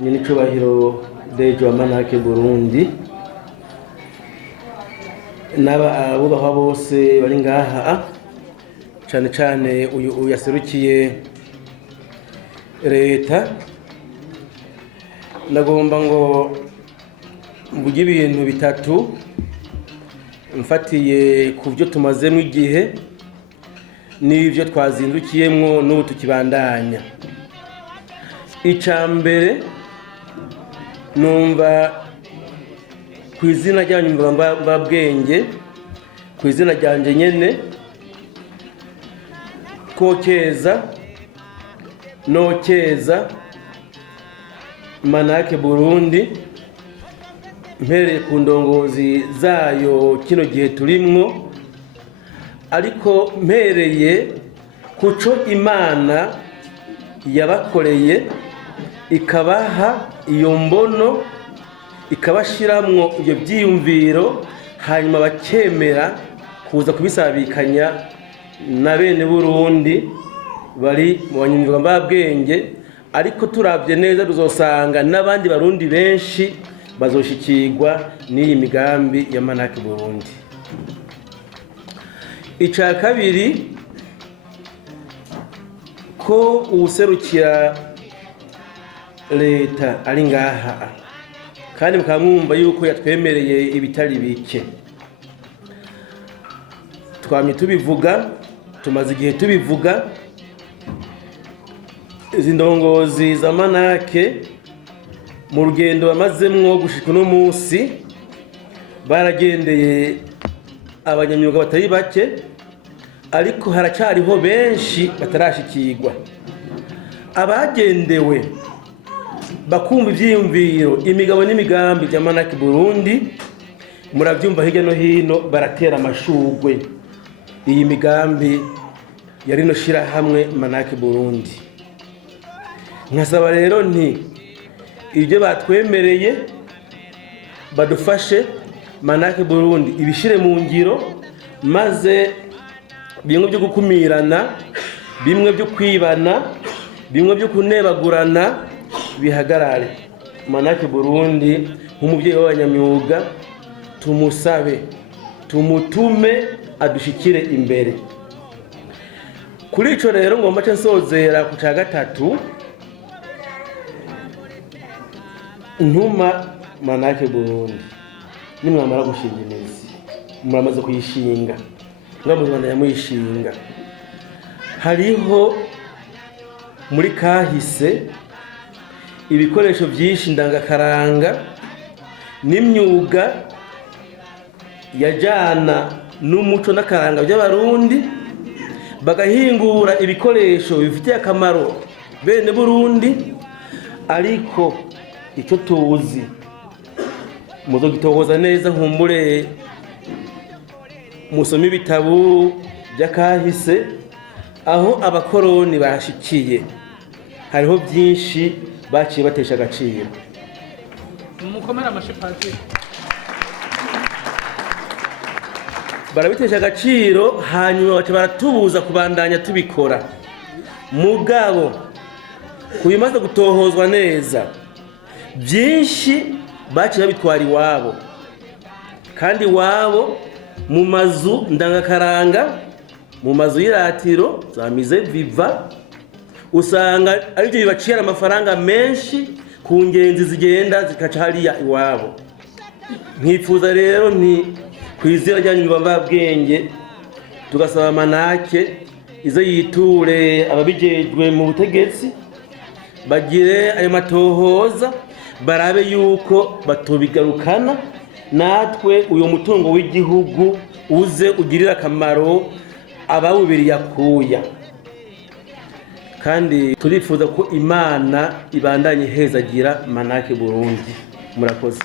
n'icyubahiro dejo wa MANAAC Burundi n'abubahwa bose bari ngaha cyane cyane uyu yaserukiye leta. Nagomba ngo mvuge ibintu bitatu mfatiye ku byo tumazemo igihe n'ibyo twazindukiyemo n'ubu tukibandanya. Icambere numva ku izina ryanyu mvabwenge, ku izina ryanje nyene kokeza nokeza MANAAC Burundi mpereye ku ndongozi zayo kino gihe turimwo, ariko mpereye kuco Imana yabakoreye ikabaha iyo mbono, ikabashiramwo ibyo byiyumviro, hanyuma bakemera kuza kubisabikanya na bene Burundi bari mu banyamwuga mvabwenge. Ariko turabye neza tuzosanga n'abandi barundi benshi bazoshikirwa n'iyi migambi ya MANAAC Burundi. Ica kabiri, ko userukira leta ari ngaha kandi mukamwumva yuko yatwemereye ibitari bike. Twamye tubivuga, tumaze igihe tubivuga. Izi ndongozi za MANAAC mu rugendo bamazemwo gushika no munsi baragendeye abanyamyuga batari bake, ariko haracyariho benshi batarashikirwa. Abagendewe bakumva ivyiyumviro, imigabo n'imigambi bya MANAAC Burundi, muravyumva hirya no hino baratera amashugwe iyi migambi yari no shira hamwe MANAAC Burundi. Nkasaba rero nti ibyo batwemereye badufashe MANAAC Burundi ibishire mu ngiro, maze bimwe byo gukumirana, bimwe byo kwibana, bimwe byo kunebagurana bihagarare. MANAAC Burundi nk'umubyeyi w'abanyamyuga tumusabe, tumutume adushikire imbere. Kuri ico rero ngomba nsozera ku ca gatatu, ntuma MANAAC Burundi nimwamara gushinga imizi, muramaze kuyishinga, mwamuzana yamuyishinga. Hariho muri kahise ibikoresho byinshi ndangakaranga n'imyuga yajana n'umuco n'akaranga by'abarundi, bagahingura ibikoresho bifitiye akamaro bene Burundi. Ariko icyo tuzi muzogitohoza neza, nkumbure musome ibitabo by'akahise aho abakoroni bashikiye, hariho byinshi baciye batesha agaciro. Mukomera amashipazi barabitesha agaciro, hanyuma baca baratubuza kubandanya tubikora. Mugabo kubimaze gutohozwa neza, byinshi baciye babitwara iwabo, kandi iwabo mu mazu ndangakaranga, mu mazu y'iratiro za mize viva, usanga aribyo bibacira amafaranga menshi ku ngenzi zigenda zikaca hariya iwabo. Nkifuza rero nti kwizera ryanyu mvabwenge tugasaba MANAAC izo yiture ababijejwe mu butegetsi, bagire ayo matohoza, barabe yuko batobigarukana, natwe uyo mutungo w'igihugu uze ugirira akamaro abawubiri yakuya. Kandi turifuza ko Imana ibandanye hezagira MANAAC Burundi. Murakoze.